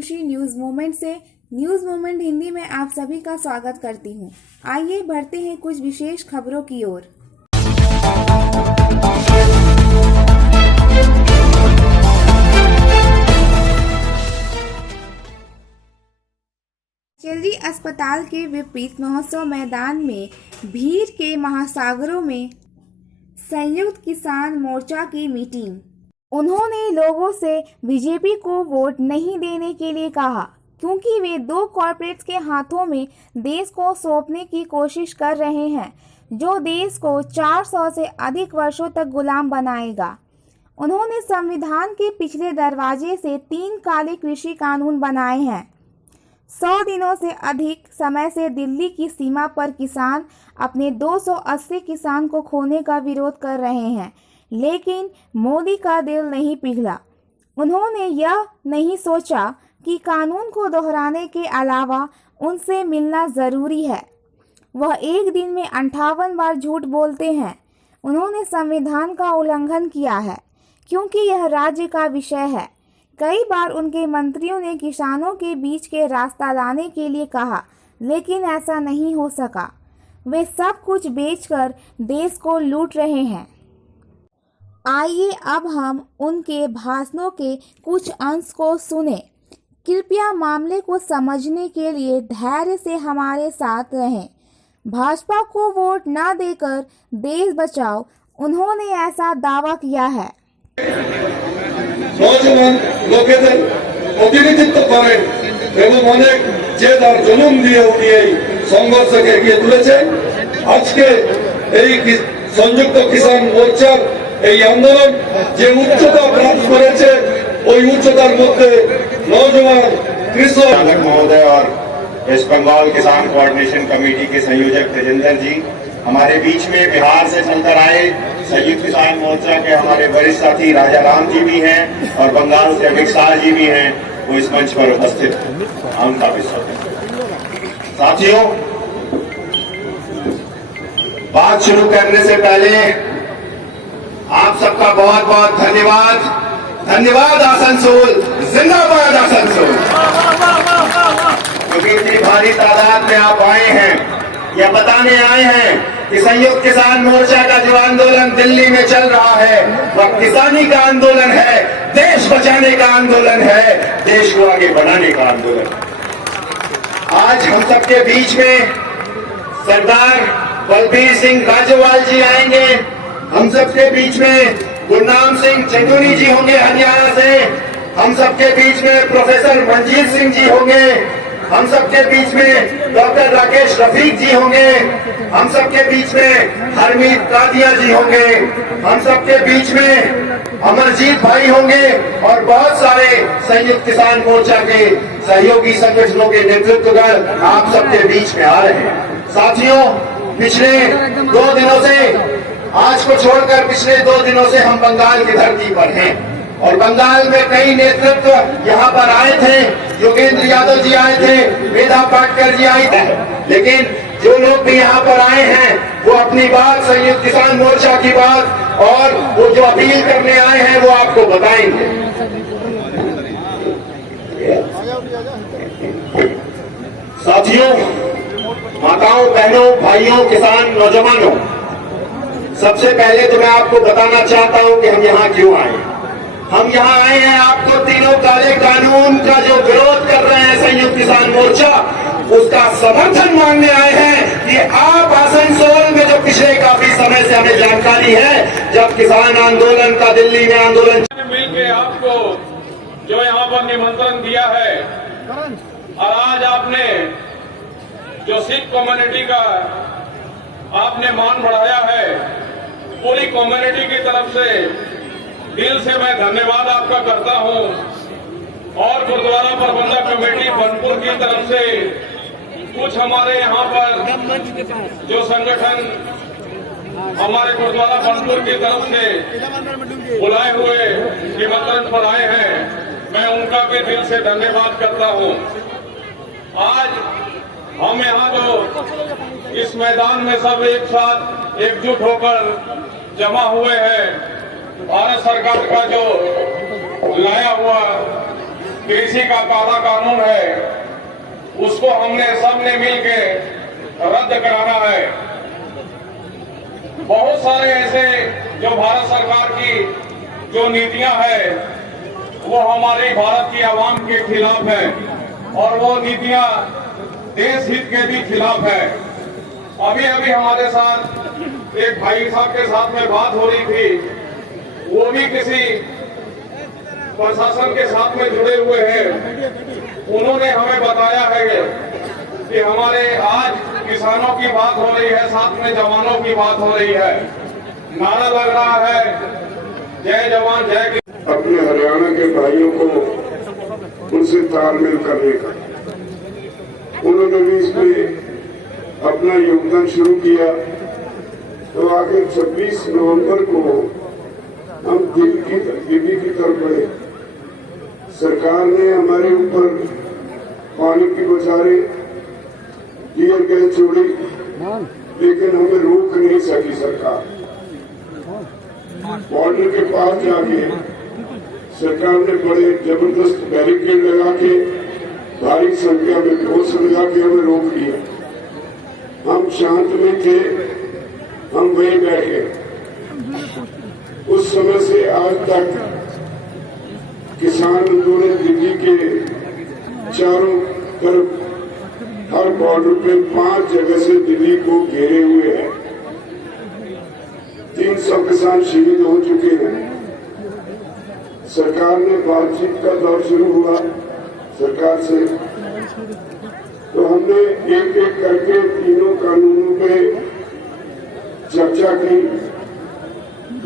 रुचि news moment से news moment Hindi में आप सभी का स्वागत करती हूं। आइए बढ़ते हैं कुछ विशेष खबरों की ओर। चेल्ली अस्पताल के विपरीत महोत्सव मैदान में भीड़ के महासागरों में संयुक्त किसान मोर्चा की मीटिंग। उन्होंने लोगों से बीजेपी को वोट नहीं देने के लिए कहा क्योंकि वे दो कॉर्पोरेट्स के हाथों में देश को सौंपने की कोशिश कर रहे हैं जो देश को 400 से अधिक वर्षों तक गुलाम बनाएगा। उन्होंने संविधान के पिछले दरवाजे से 3 काले कृषि कानून बनाए हैं। 100 दिनों से अधिक समय से दिल्ली की सीमा पर किसान अपने 280 किसान को खोने का विरोध कर रहे हैं, लेकिन मोदी का दिल नहीं पिघला। उन्होंने यह नहीं सोचा कि कानून को दोहराने के अलावा उनसे मिलना जरूरी है। वह एक दिन में 58 बार झूठ बोलते हैं। उन्होंने संविधान का उल्लंघन किया है क्योंकि यह राज्य का विषय है। कई बार उनके मंत्रियों ने किसानों के बीच के रास्ता लाने के लिए कहा, लेकिन ऐसा नहीं हो सका। वे सब कुछ बेचकर देश को लूट रहे हैं। आइए अब हम उनके भाषणों के कुछ अंश को सुने। कृपया मामले को समझने के लिए धैर्य से हमारे साथ रहें। भाजपा को वोट न देकर देश बचाओ, उन्होंने ऐसा दावा किया है। নজওয়ান লোকেদের প্রতিনিধিত্ব করেন এবং অনেক জেদ আর জুলুম দিয়ে উনি এই সংঘর্ষকে এগিয়ে তুলেছে। আজকে এই সংযুক্ত কিষাণ মোর্চার এই আন্দোলন যে উচ্চতা প্রাপ্ত করেছে ওই উচ্চতার মধ্যে নজওয়ান কৃষক महोदय और वेस्ट बंगाल किसान कोऑर्डिनेशन कमेटी के संयोजक तेजेंद्र जी, हमारे बीच में बिहार से चलकर आए संयुक्त किसान मोर्चा के हमारे वरिष्ठ साथी राजा राम जी भी हैं और बंगाल से अमित शाह जी भी हैं, वो इस मंच पर उपस्थित हैं। हम का साथियों, बात शुरू करने से पहले आप सबका बहुत बहुत धन्यवाद। धन्यवाद आसनसोल, जिंदाबाद आसनसोल। क्योंकि इतनी भारी तादाद में आप आए हैं, यह बताने आए हैं कि संयुक्त किसान मोर्चा का जो आंदोलन दिल्ली में चल रहा है वह किसानी का आंदोलन है, देश बचाने का आंदोलन है, देश को आगे बढ़ाने का आंदोलन है। आज हम सबके बीच में सरदार बलबीर सिंह राजोवाल जी आएंगे। हम सबके बीच में गुरनाम सिंह चंदूरी जी होंगे हरियाणा से। हम सबके बीच में प्रोफेसर मंजीत सिंह जी होंगे। हम सबके बीच में डॉक्टर राकेश रफीक जी होंगे। हम सबके बीच में हरमीत कादिया जी होंगे। हम सबके बीच में अमरजीत भाई होंगे और बहुत सारे संयुक्त किसान मोर्चा के सहयोगी संगठनों के नेतृत्वगण आप सबके बीच में आ रहे हैं। साथियों, पिछले 2 दिनों से, आज को छोड़कर पिछले 2 दिनों से हम बंगाल की धरती पर हैं और बंगाल में कई नेतृत्व यहाँ पर आए थे। योगेंद्र यादव जी आए थे, मेधा पाटकर जी आए थे, लेकिन जो लोग भी यहाँ पर आए हैं वो अपनी बात, संयुक्त किसान मोर्चा की बात और वो जो अपील करने आए हैं वो आपको बताएंगे। साथियों, माताओं, बहनों, भाइयों, किसान नौजवानों, सबसे पहले तो मैं आपको बताना चाहता हूं कि हम यहाँ क्यों आए। हम यहाँ आए हैं आपको तीनों काले कानून का जो विरोध कर रहे हैं संयुक्त किसान मोर्चा, उसका समर्थन मांगने आए हैं कि आप आसनसोल में जो पिछले काफी समय से हमें जानकारी है, जब किसान आंदोलन का दिल्ली में आंदोलन मिलके आपको जो यहाँ पर निमंत्रण दिया है और आज आपने जो सिख कम्युनिटी का आपने मान बढ़ाया है, पूरी कम्युनिटी की तरफ से दिल से मैं धन्यवाद आपका करता हूं। और गुरुद्वारा प्रबंधक कमेटी बनपुर की तरफ से कुछ हमारे यहाँ पर जो संगठन हमारे गुरुद्वारा बनपुर की तरफ से बुलाए हुए निमंत्रण पर आए हैं, मैं उनका भी दिल से धन्यवाद करता हूं। आज हम यहाँ जो इस मैदान में सब एक साथ एकजुट होकर जमा हुए हैं, भारत सरकार का जो लाया हुआ कृषि का काला कानून है उसको हमने सबने मिलके रद्द कराना है। बहुत सारे ऐसे जो भारत सरकार की जो नीतियां हैं वो हमारे भारत की आवाम के खिलाफ है और वो नीतियां देश हित के भी खिलाफ है। अभी अभी हमारे साथ एक भाई साहब के साथ में बात हो रही थी, वो भी किसी प्रशासन के साथ में जुड़े हुए हैं। उन्होंने हमें बताया है कि हमारे आज किसानों की बात हो रही है, साथ में जवानों की बात हो रही है, नारा लग रहा है जय जवान जय किसान। अपने हरियाणा के भाइयों को उनसे तालमेल करने का उन्होंने भी इसमें अपना योगदान शुरू किया। तो आगे 26 नवंबर को हम दिल्ली की तरफ बढ़े। सरकार ने हमारे ऊपर पानी की बौछारें, टीयर गैस छोड़ी, लेकिन हमें रोक नहीं सकी सरकार। बॉर्डर के पास जाके सरकार ने बड़े जबरदस्त बैरिकेड लगा के भारी संख्या में फोर्स लगा के हमें रोक लिया। हम शांत में थे, हम वहीं बैठे। उस समय से आज तक किसान आंदोलन दिल्ली के चारों तरफ हर बॉर्डर पे 5 जगह से दिल्ली को घेरे हुए हैं। 300 किसान शहीद हो चुके हैं। सरकार ने बातचीत का दौर शुरू हुआ सरकार से, तो हमने एक एक करके तीनों कानूनों पे चर्चा की,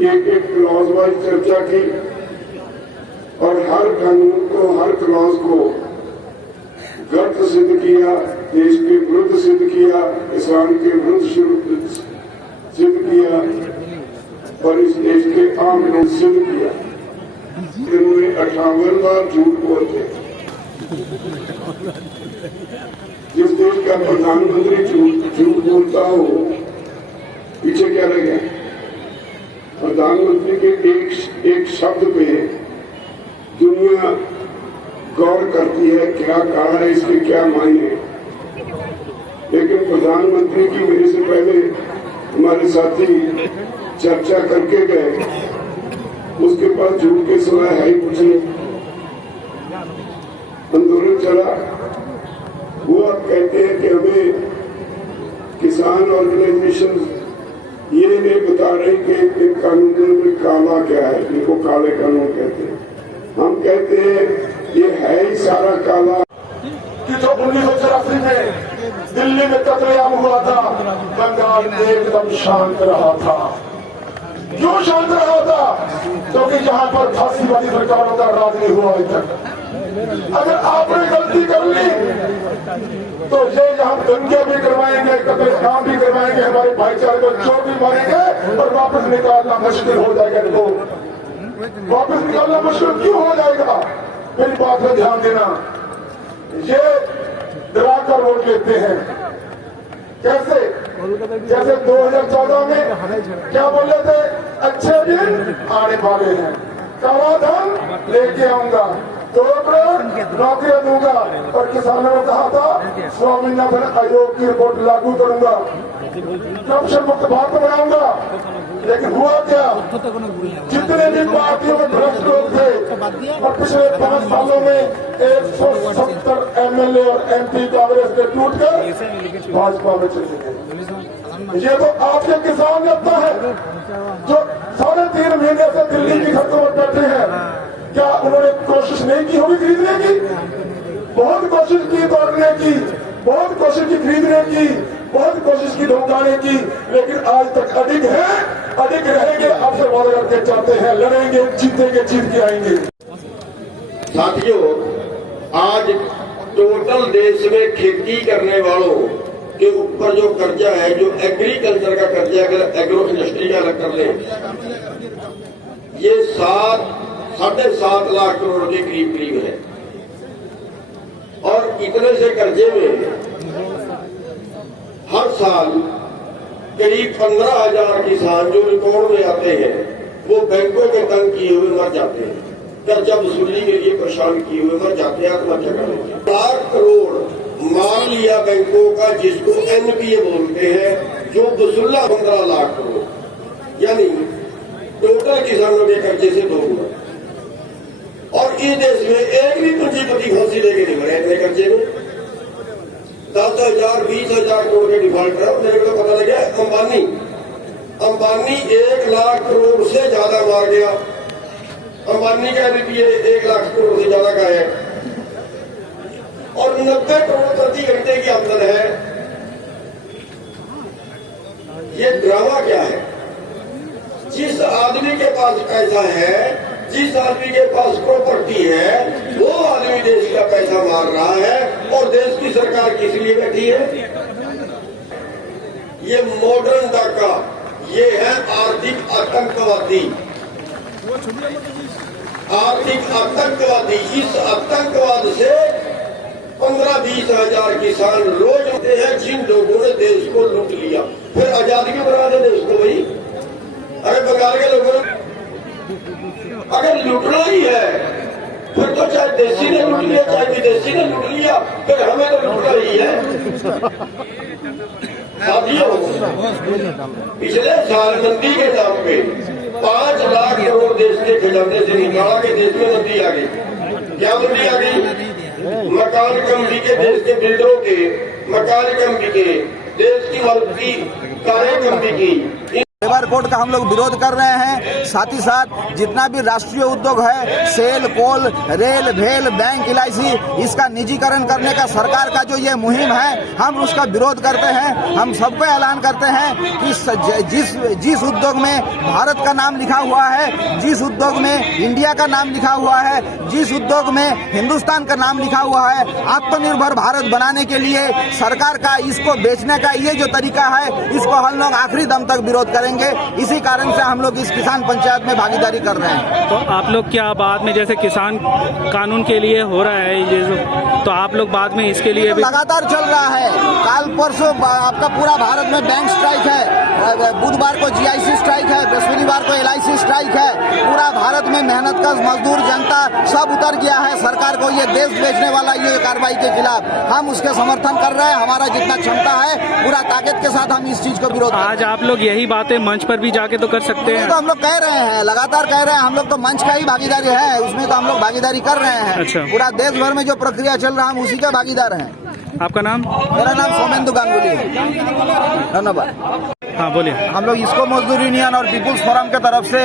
एक एक क्लॉज वाइज चर्चा की और हर कानून को, हर क्लॉज को गलत सिद्ध किया, देश के विरुद्ध सिद्ध किया, किसान के विरुद्ध सिद्ध किया और इस देश के आम लोग सिद्ध किया। इन्होंने 58 बार झूठ बोलते। जिस देश का प्रधानमंत्री झूठ बोलता हो, पीछे क्या रह गया? प्रधानमंत्री के एक शब्द पे दुनिया गौर करती है, क्या कहा है, इसके क्या मायने। लेकिन प्रधानमंत्री की मेरे से पहले हमारे साथी चर्चा करके गए, उसके पास झूठ के सिवाय है ही कुछ नहीं। आंदोलन चला, वो अब कहते हैं कि हमें किसान ऑर्गेनाइजेशन ये नहीं बता रहे कि इन कानूनों में काला क्या है, इनको काले कानून कहते हैं। हम कहते हैं ये है ही सारा काला। कि जो 1984 में दिल्ली में कत्लेआम हुआ था, बंगाल एकदम शांत रहा था। क्यों शांत रहा था? क्योंकि यहाँ पर फांसीवादी सरकारों का राज नहीं हुआ अभी तक। अगर आपने गलती कर ली तो ये यहाँ दंगे भी करवाएंगे, कत्लेआम भी करवाएंगे, हमारे भाईचारे को चोर भी मारेंगे और वापस निकालना मुश्किल हो जाएगा। इनको वापस निकालना मुश्किल क्यों हो जाएगा? मेरी बात पर ध्यान देना। ये डरा कर वोट लेते हैं। कैसे? जैसे 2014 में क्या बोले थे? अच्छे दिन आने वाले हैं, काला धन लेके आऊंगा, 2 करोड़ नौकरियां दूंगा और किसानों ने कहा था स्वामीनाथन आयोग की रिपोर्ट लागू करूंगा, करप्शन मुक्त भारत बनाऊंगा। लेकिन हुआ क्या? जितने भी पार्टियों में भ्रष्ट लोग थे और पिछले 5 सालों में 170 MLA और MP कांग्रेस के टूटकर भाजपा में चले गए। ये तो आपके किसान लगता है जो 3.5 महीने से दिल्ली की सड़कों पर बैठे हैं। क्या उन्होंने कोशिश नहीं की होगी खरीदने की? बहुत कोशिश की तोड़ने की, बहुत कोशिश की खरीदने की, बहुत कोशिश की धमकाने की, लेकिन आज तक अडिग है, अडिग रहेंगे। आपसे वादा करके चाहते हैं, लड़ेंगे, जीतेंगे, जीत के आएंगे। साथियों, आज टोटल देश में खेती करने वालों के ऊपर जो कर्जा है, जो एग्रीकल्चर का कर्जा, अगर एग्रो इंडस्ट्री का अलग कर ले, ये 7.5 लाख करोड़ के करीब है। और इतने से कर्जे में हर साल करीब 15,000 किसान जो रिकॉर्ड में आते हैं, वो बैंकों के तंग किए हुए मर जाते हैं। कर्जा वसूली के लिए परेशान किए हुए मर जाते हैं, आत्महत्या कर लेते हैं। 1 लाख करोड़ माल लिया बैंकों का, जिसको एनपीए बोलते हैं, जो वसूला 15 लाख करोड़, यानी टोटल किसानों के कर्जे से 2 गुना। और इस देश में एक भी पूंजीपति फांसी लेके नहीं मरे इतने कर्जे में। 10,000 20,000 करोड़ के डिफॉल्टर है। मेरे को पता लगा अंबानी 1 लाख करोड़ से ज्यादा मार गया। अंबानी का एनपीए 1 लाख करोड़ से ज्यादा का है और 90 करोड़ प्रति घंटे की आमदन है। ये ड्रामा क्या है? जिस आदमी के पास पैसा है, जिस आदमी के पास प्रॉपर्टी है, वो आदमी देश का पैसा मार रहा है और देश की सरकार किस लिए बैठी है? ये मॉडर्न डाका, ये है आर्थिक आतंकवादी। आर्थिक आतंकवादी। इस आतंकवाद से 15-20 हजार किसान रोज होते हैं, जिन लोगों ने देश को लूट लिया। फिर आजादी क्यों बना दे देश को भाई? अरे बंगाल के लोगों ने अगर लूटना ही है, फिर तो चाहे देशी ने लूट लिया चाहे विदेशी ने लूट लिया, फिर हमें तो लूटना ही है। साथियों, पिछले साल मंदी के नाम पे 5 लाख करोड़ देश के खजाने से निकाला के देश में मंदी आ गई। क्या मंदी आ गई? मकान कम बिके, देश के बिल्डरों के मकान कम बिके, देश की मजबूती कारें कम बिकी। लेबर कोड का हम लोग विरोध कर रहे हैं। साथ ही साथ जितना भी राष्ट्रीय उद्योग है, सेल, कोल, रेल, भेल, बैंक, एलआईसी, इसका निजीकरण करने का सरकार का जो ये मुहिम है, हम उसका विरोध करते हैं। हम सबको ऐलान करते हैं कि जिस उद्योग में भारत का नाम लिखा हुआ है, जिस उद्योग में इंडिया का नाम लिखा हुआ है, जिस उद्योग में हिंदुस्तान का नाम लिखा हुआ है, आत्मनिर्भर भारत बनाने के लिए सरकार का इसको बेचने का ये जो तरीका है, इसको हम लोग आखिरी दम तक विरोध करेंगे। इसी कारण से हम लोग इस किसान पंचायत में भागीदारी कर रहे हैं। तो आप लोग क्या बाद में, जैसे किसान कानून के लिए हो रहा है ये, तो आप लोग बाद में इसके लिए भी लगातार चल रहा है। काल परसों आपका पूरा भारत में बैंक स्ट्राइक है, बुधवार को जीआईसी स्ट्राइक है, बृहस्पतिवार को एलआईसी स्ट्राइक है। पूरा भारत में मेहनतकश मजदूर जनता सब उतर गया है सरकार को ये देश बेचने वाला ये कार्रवाई के खिलाफ। हम उसके समर्थन कर रहे हैं। हमारा जितना क्षमता है पूरा ताकत के साथ हम इस चीज को विरोध। आज आप लोग यही बातें मंच पर भी जाके तो कर सकते हैं। तो हम लोग कह रहे हैं, लगातार कह रहे हैं। हम लोग तो मंच का ही भागीदारी है, उसमें तो हम लोग भागीदारी कर रहे हैं। अच्छा। पूरा देश भर में जो प्रक्रिया चल रहा है हम उसी का भागीदार हैं। आपका नाम? मेरा नाम सोमेंदु गांगुली है। धन्यवाद। हाँ बोलिए। हम लोग इसको मजदूर यूनियन और पीपुल्स फोरम के तरफ से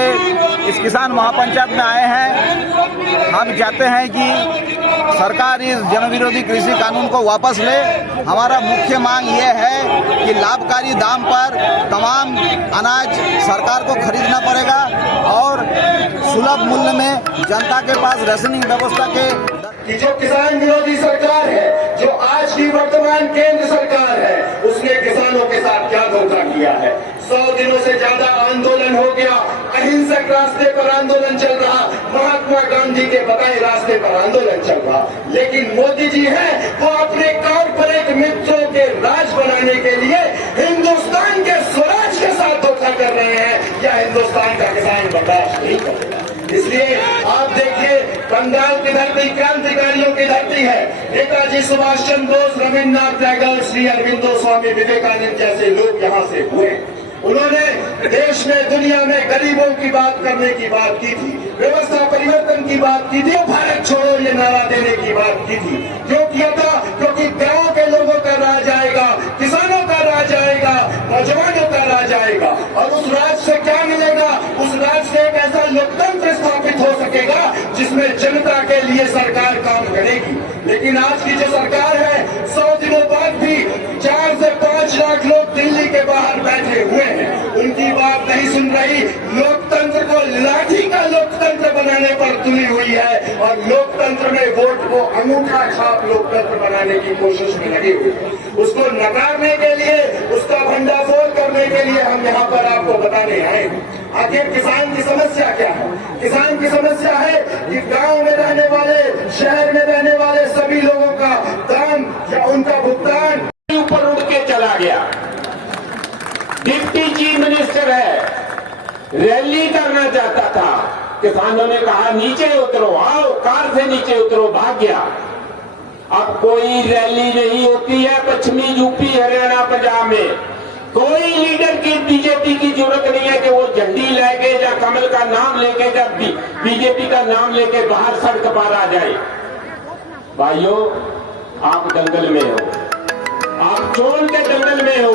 इस किसान महापंचायत में आए हैं। हम चाहते हैं कि सरकार इस जनविरोधी कृषि कानून को वापस ले। हमारा मुख्य मांग ये है कि लाभकारी दाम पर तमाम अनाज सरकार को खरीदना पड़ेगा और सुलभ मूल्य में जनता के पास राशनिंग व्यवस्था के कि जो किसान विरोधी सरकार है, जो आज की वर्तमान केंद्र सरकार है, उसने किसानों के साथ क्या धोखा किया है। 100 दिनों से ज्यादा आंदोलन हो गया, अहिंसक रास्ते पर आंदोलन चल रहा, महात्मा गांधी के बताए रास्ते पर आंदोलन चल रहा, लेकिन मोदी जी हैं वो अपने कॉर्पोरेट मित्रों के राज बनाने के लिए हिंदुस्तान के स्वराज के साथ धोखा कर रहे हैं। या हिंदुस्तान का किसान बर्दाश्त नहीं करेगा। इसलिए आप देखिए, बंगाल की धरती क्रांतिकारियों की धरती है। नेताजी सुभाष चंद्र बोस, रविन्द्रनाथ टैगोर, श्री अरविंदो, स्वामी विवेकानंद जैसे लोग यहाँ से हुए। उन्होंने देश में, दुनिया में गरीबों की बात करने की बात की थी, व्यवस्था परिवर्तन की बात की थी, भारत छोड़ो ये नारा देने की बात की थी। क्यों किया था? क्योंकि गांव के लोगों का राज आएगा, किसानों का राज आएगा, नौजवानों का राज आएगा। और उस राज से क्या मिलेगा? उस राज से एक ऐसा लोकतंत्र स्थापित हो सकेगा जिसमें जनता के लिए सरकार काम करेगी। लेकिन आज की जो सरकार है, 100 दिनों बाद भी 4 से 5 लाख लोग दिल्ली के बाहर बैठे हुए हैं, उनकी बात नहीं सुन रही। लोकतंत्र को लाठी का लोकतंत्र बनाने पर तुली हुई है और लोकतंत्र में वोट को अंगूठा छाप लोकतंत्र बनाने की कोशिश में लगी हुई है। उसको नकारने के लिए, उसका भंडाफोड़ करने के लिए हम यहाँ पर आपको बताने आए हैं। आखिर किसान की समस्या क्या है? किसान की समस्या है कि गांव में रहने वाले, शहर में रहने वाले सभी लोगों का दाम या उनका भुगतान ऊपर उठ के चला गया। डिप्टी चीफ मिनिस्टर है, रैली करना चाहता था, किसानों ने कहा नीचे उतरो, आओ कार से नीचे उतरो, भाग गया। अब कोई रैली नहीं होती है पश्चिमी यूपी हरियाणा पंजाब में, कोई लीडर की बीजेपी की जरूरत नहीं है कि वो झंडी लेके या कमल का नाम लेके या बीजेपी का नाम लेके बाहर सड़क पर आ जाए। भाइयों, आप दंगल में हो, आप चोर के दंगल में हो।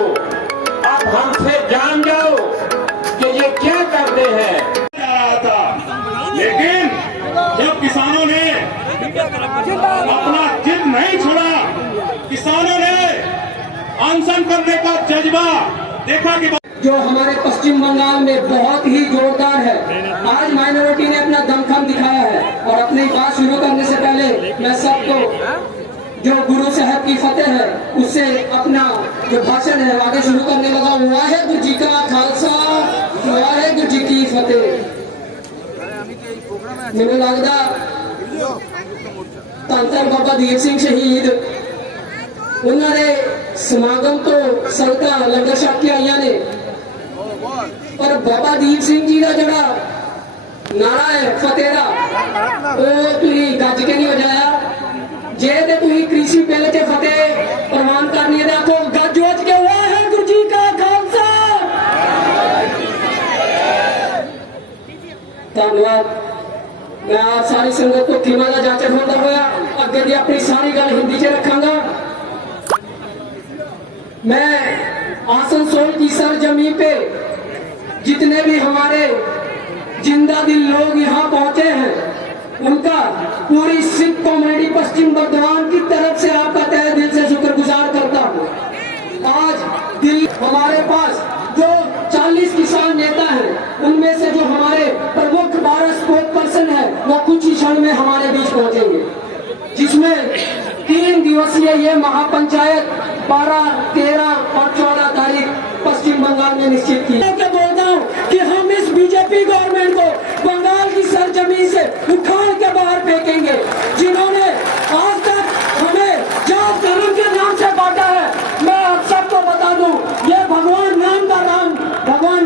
आप हमसे जान जाओ कि ये क्या करते हैं। लेकिन जब किसानों ने अपना जिद नहीं छोड़ा, किसानों ने अनशन करने का जज्बा देखा कि जो हमारे पश्चिम बंगाल में बहुत ही जोरदार है। आज माइनॉरिटी ने अपना दमखम दिखाया है। और अपनी बात शुरू करने से पहले मैं सबको जो गुरु साहब की फतेह है उससे अपना जो भाषण है आगे शुरू करने लगा। वाहेगुरु जी का खालसा, वाहेगुरु जी की फतेह। ਮੈਨੂੰ ਲੱਗਦਾ ਧੰਨ ਬਾਬਾ ਦੀਪ ਸਿੰਘ ਸ਼ਹੀਦ ਉਹਨਾਂ ਦੇ ਸਮਾਗਮ ਤੋਂ ਸੰਗਤਾਂ ਲੰਗਰ ਛਕ ਕੇ ਆਈਆਂ ਨੇ, ਪਰ ਬਾਬਾ ਦੀਪ ਸਿੰਘ ਜੀ ਦਾ ਜਿਹੜਾ ਨਾਰਾ ਹੈ ਫਤਿਹ ਦਾ, ਉਹ ਤੁਸੀਂ ਗੱਜ ਕੇ ਨਹੀਂ ਵਜਾਇਆ। ਜੇ ਤੇ ਤੁਸੀਂ ਕ੍ਰਿਸ਼ੀ ਬਿੱਲ 'ਚ ਫਤਿਹ ਪ੍ਰਵਾਨ ਕਰਨੀ ਹੈ ਤਾਂ ਆਖੋ ਗੱਜ ਵੱਜ ਕੇ ਵਾਹਿਗੁਰੂ ਜੀ ਕਾ ਖਾਲਸਾ। ਧੰਨਵਾਦ। मैं आप सारी संगत को खीमा का जांच होता हुआ अगे दी अपनी सारी गल हिंदी च रखांगा। मैं आसनसोल की सरजमी पे जितने भी हमारे जिंदा दिल लोग यहाँ पहुंचे हैं, उनका पूरी सिख कम्युनिटी पश्चिम बर्धमान की तरफ से आपका तहे दिल से शुक्रगुजार करता हूँ। आज दिल हमारे पास जो 40 किसान नेता हैं, उनमें से जो हमारे प्रमुख 12 स्पोर्ट पर्सन है वो कुछ ही क्षण में हमारे बीच पहुंचेंगे, जिसमें 3 दिवसीय ये महापंचायत 12, 13 और 14 तारीख पश्चिम बंगाल में निश्चित की। मैं बोलता हूँ कि हम इस बीजेपी गवर्नमेंट को बंगाल की सरजमीन से उखाड़ के बाहर फेंकेंगे, जिन्होंने आज तक हमें जात धर्म के नाम से बांटा है। मैं आप सबको बता दूं, ये भगवान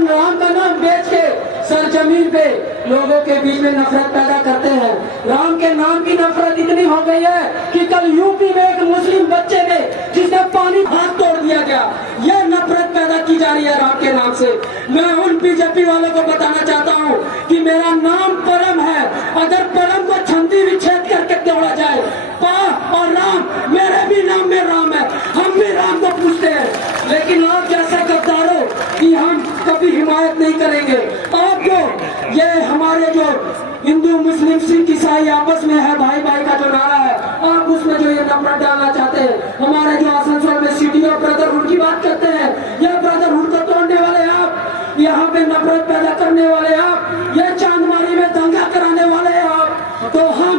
राम का नाम बेच के सरजमीन पे लोगों के बीच में नफरत पैदा करते हैं। राम के नाम की नफरत इतनी हो गई है कि कल यूपी में एक मुस्लिम बच्चे ने जिसने पानी हाथ तोड़ दिया गया। यह नफरत पैदा की जा रही है राम के नाम से। मैं उन बीजेपी वालों को बताना चाहता हूँ कि मेरा नाम परम है। अगर परम को छंदी विच्छेद करके तोड़ा जाए, पा और राम, मेरे भी नाम में राम है, हम भी राम को पूछते हैं। लेकिन आप जैसे गद्दारों की हम कभी हिमायत नहीं करेंगे। आप जो ये हमारे जो हिंदू मुस्लिम सिख ईसाई आपस में है भाई भाई का जो नारा है, आप उसमें जो ये नफरत डालना चाहते हैं, हमारे जो आसनसोल में सिटी और ब्रदरहुड की बात करते हैं, यह ब्रदरहुड को तोड़ने वाले आप, यहाँ पे नफरत पैदा करने वाले आप, ये चांदमारी में दंगा कराने वाले आप। तो हम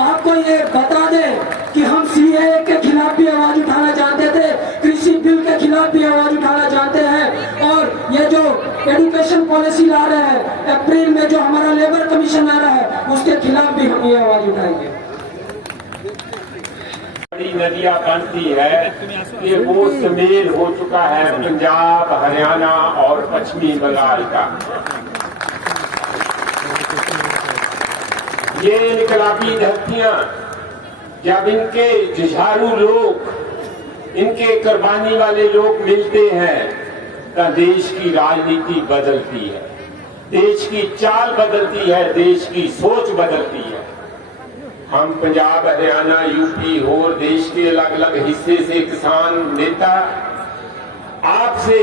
आपको ये बता दें कि हम सीएए के खिलाफ भी आवाज उठाना चाहते थे, कृषि बिल के खिलाफ भी आवाज उठाना चाहते हैं, और ये जो एजुकेशन पॉलिसी ला रहे हैं अप्रैल में, जो हमारा लेबर कमीशन आ रहा है, उसके खिलाफ भी हम ये आवाज उठाएंगे। बड़ी नदियां बनती है, ये वो सुमेल हो चुका है पंजाब, हरियाणा और पश्चिमी बंगाल का। ये इनकलाबी धरतियां जब इनके जुझारू लोग, इनके कुर्बानी वाले लोग मिलते हैं तो देश की राजनीति बदलती है, देश की चाल बदलती है, देश की सोच बदलती है। हम पंजाब, हरियाणा, यूपी और देश के अलग अलग हिस्से से किसान नेता आपसे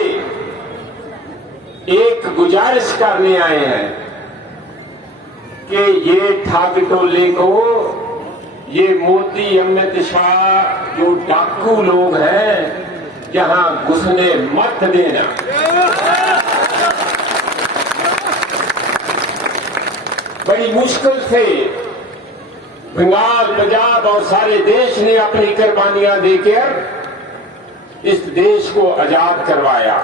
एक गुजारिश करने आए हैं कि ये ठग टोले को, ये मोदी अमित शाह जो डाकू लोग हैं, यहां घुसने मत देना। बड़ी मुश्किल से बंगाल, पंजाब और सारे देश ने अपनी कुर्बानियां देकर इस देश को आजाद करवाया।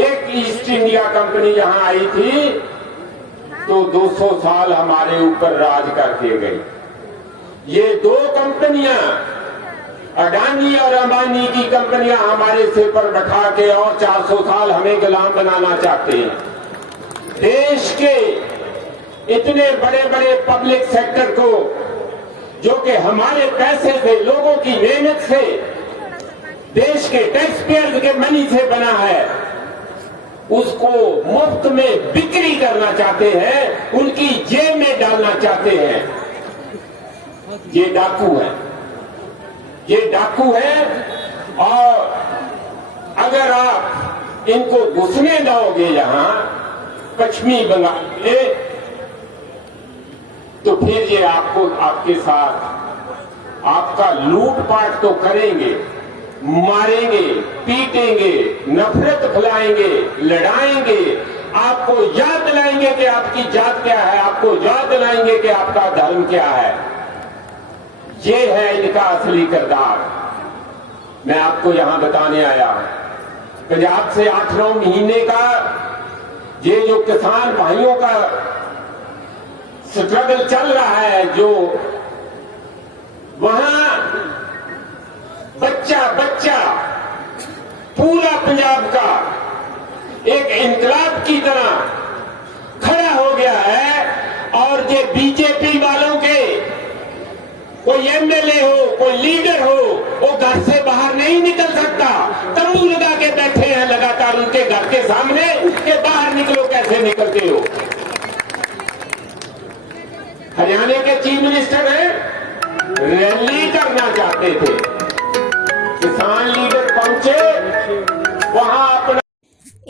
एक ईस्ट इंडिया कंपनी यहां आई थी तो 200 साल हमारे ऊपर राज करके गई। ये 2 कंपनियां, अडानी और अंबानी की कंपनियां हमारे सिर पर बैठा के और 400 साल हमें गुलाम बनाना चाहते हैं। देश के इतने बड़े बड़े पब्लिक सेक्टर को, जो कि हमारे पैसे से, लोगों की मेहनत से, देश के टैक्स पेयर के मनी से बना है, उसको मुफ्त में बिक्री करना चाहते हैं, उनकी जेब में डालना चाहते हैं। ये डाकू है, ये डाकू है। और अगर आप इनको घुसने दोगे यहां पश्चिमी बंगाल में, तो फिर ये आपको, आपके साथ आपका लूटपाट तो करेंगे, मारेंगे, पीटेंगे, नफरत फैलाएंगे, लड़ाएंगे, आपको याद दिलाएंगे कि आपकी जात क्या है, आपको याद दिलाएंगे कि आपका धर्म क्या है। ये है इनका असली किरदार। मैं आपको यहां बताने आया हूं, पंजाब से 8-9 महीने का ये जो किसान भाइयों का स्ट्रगल चल रहा है, जो वहां बच्चा बच्चा पूरा पंजाब का एक इनकलाब की तरह खड़ा हो गया है। और ये बीजेपी वालों के कोई एमएलए हो, कोई लीडर हो, वो घर से बाहर नहीं निकल सकता, तंबू लगा के बैठे हैं लगातार उनके घर के सामने कि बाहर निकलो। कैसे निकलते हो? हरियाणा के चीफ मिनिस्टर हैं, रैली करना चाहते थे, किसान लीडर पहुंचे वहां अपना।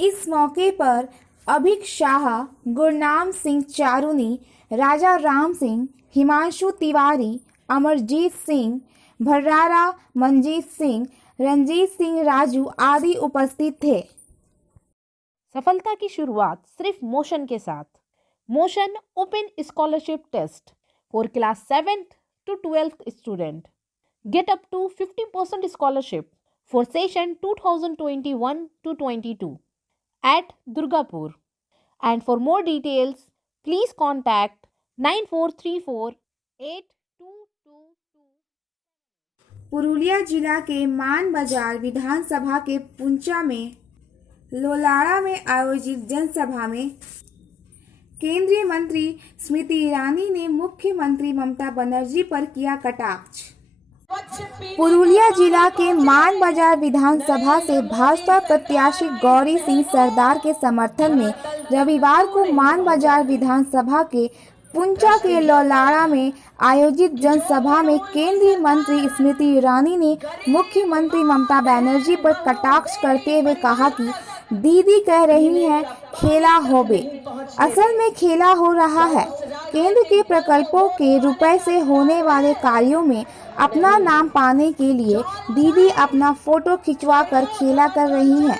इस मौके पर अभिक शाह, गुरनाम सिंह चारूनी, राजा राम सिंह, हिमांशु तिवारी, अमरजीत सिंह भर्रारा, मंजीत सिंह, रंजीत सिंह राजू आदि उपस्थित थे। सफलता की शुरुआत सिर्फ मोशन के साथ। Motion open scholarship test for class 7th to 12th student. Get up to 50% scholarship for session 2021 to 22 at Durgapur. And for more details, please contact 94348222। Purulia जिला के मान बाजार विधानसभा के पुंचा में लोलाड़ा में आयोजित जनसभा में केंद्रीय मंत्री स्मृति ईरानी ने मुख्यमंत्री ममता बनर्जी पर किया कटाक्ष। पुरुलिया जिला के मान बाजार विधानसभा से भाजपा प्रत्याशी गौरी सिंह सरदार के समर्थन में रविवार को मान बाजार विधानसभा के पुंचा के लोलाड़ा में आयोजित जनसभा में केंद्रीय मंत्री स्मृति ईरानी ने मुख्यमंत्री ममता बनर्जी पर कटाक्ष करते हुए कहा कि दीदी कह रही हैं खेला होबे, असल में खेला हो रहा है। केंद्र के प्रकल्पों के रुपए से होने वाले कार्यों में अपना नाम पाने के लिए दीदी अपना फोटो खिंचवा कर खेला कर रही हैं।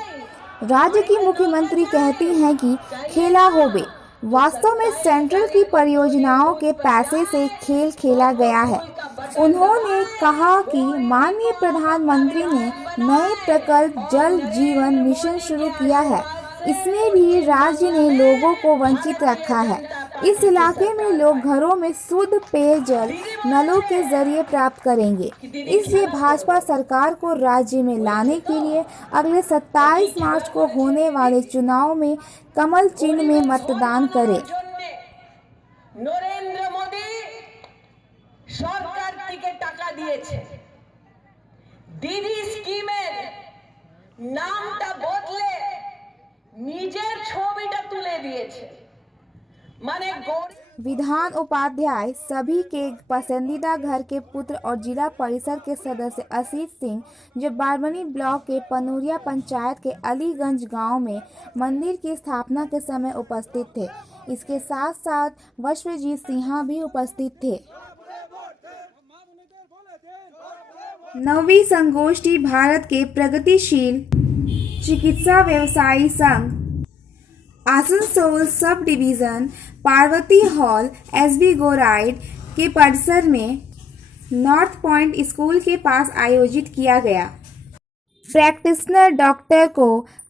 राज्य की मुख्यमंत्री कहती हैं कि खेला होबे, वास्तव में सेंट्रल की परियोजनाओं के पैसे से खेल खेला गया है। उन्होंने कहा कि माननीय प्रधानमंत्री ने नए प्रकल्प जल जीवन मिशन शुरू किया है, इसमें भी राज्य ने लोगों को वंचित रखा है। इस इलाके में लोग घरों में शुद्ध पेयजल नलों के जरिए प्राप्त करेंगे। इसलिए भाजपा सरकार को राज्य में लाने के लिए अगले 27 मार्च को होने वाले चुनाव में कमल चिन्ह में मतदान करें। नरेंद्र मोदी सरकार থেকে টাকা দিয়েছে, দিদি স্কিমের নামটা বদলে নিজের ছবিটা তুলে দিয়েছে। माने विधान उपाध्याय सभी के पसंदीदा घर के पुत्र और जिला परिषद के सदस्य असीत सिंह, जो बारमनी ब्लॉक के पनूरिया पंचायत के अलीगंज गांव में मंदिर की स्थापना के समय उपस्थित थे। इसके साथ साथ विश्वजीत सिन्हा भी उपस्थित थे। 9वीं संगोष्ठी भारत के प्रगतिशील चिकित्सा व्यवसायी संघ Asansol sub division Parvati hall SB गोराइड के परिसर में नॉर्थ पॉइंट स्कूल के पास आयोजित किया गया। प्रैक्टिशनर डॉक्टर को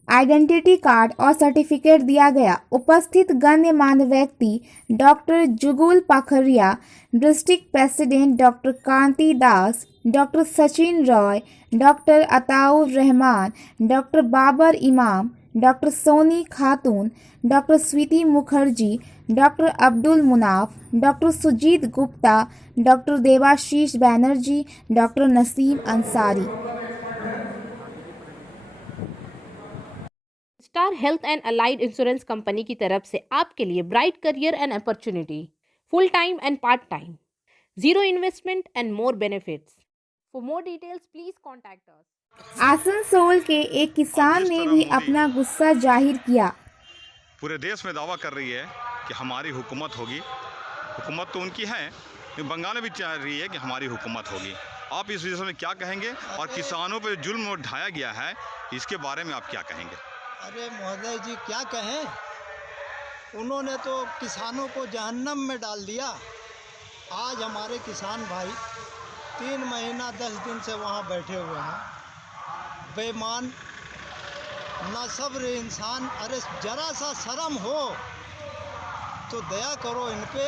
आइडेंटिटी कार्ड और सर्टिफिकेट दिया गया। उपस्थित गण्यमान्य व्यक्ति doctor Jugul Pakharia, district president doctor Kanti Das, doctor Sachin Roy, doctor Ataur Rahman, doctor Babar Imam, doctor Soni Khatun, doctor Sweety Mukherjee, doctor Abdul Munaf, doctor Sujit Gupta, doctor Debashish Banerjee, doctor Nasim Ansari. Star Health and Allied Insurance company की तरफ से आपके लिए bright career and opportunity, full time and part time, zero investment and more benefits. For more details please contact us. Asansol के एक किसान ने भी अपना गुस्सा जाहिर किया। पूरे देश में दावा कर रही है कि हमारी हुकूमत होगी। हुकूमत तो उनकी है, लेकिन बंगाल में भी चाह रही है कि हमारी हुकूमत होगी। आप इस विषय में क्या कहेंगे और किसानों पर जुल्म ढाया गया है इसके बारे में आप क्या कहेंगे? अरे महोदय जी क्या कहें, उन्होंने तो किसानों को जहन्नम में डाल दिया। आज हमारे किसान भाई 3 महीना 10 दिन से वहाँ बैठे हुए हैं, बेईमान ना सब्र इंसान। अरे जरा सा शर्म हो तो दया करो इन पे,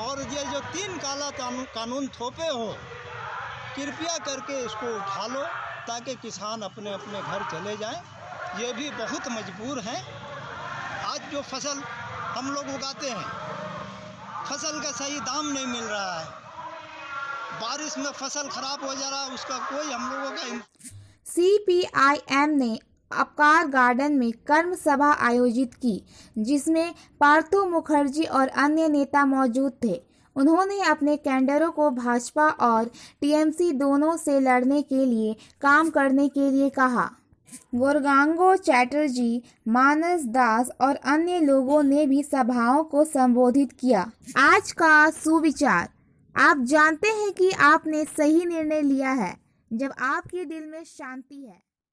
और ये जो 3 काला कानून थोपे हो कृपया करके इसको उठा लो ताकि किसान अपने अपने घर चले जाएं। ये भी बहुत मजबूर हैं। आज जो फसल हम लोग उगाते हैं, फसल का सही दाम नहीं मिल रहा है, बारिश में फसल खराब हो जा रहा है, उसका कोई हम लोगों का। CPIM ने अपकार गार्डन में कर्म सभा आयोजित की, जिसमें पार्थो मुखर्जी और अन्य नेता मौजूद थे। उन्होंने अपने कैडरों को भाजपा और TMC दोनों से लड़ने के लिए काम करने के लिए कहा। गौरांगो चैटर्जी, मानस दास और अन्य लोगों ने भी सभाओं को संबोधित किया। आज का सुविचार, आप जानते हैं कि आपने सही निर्णय लिया है जब आपके दिल में शांति है।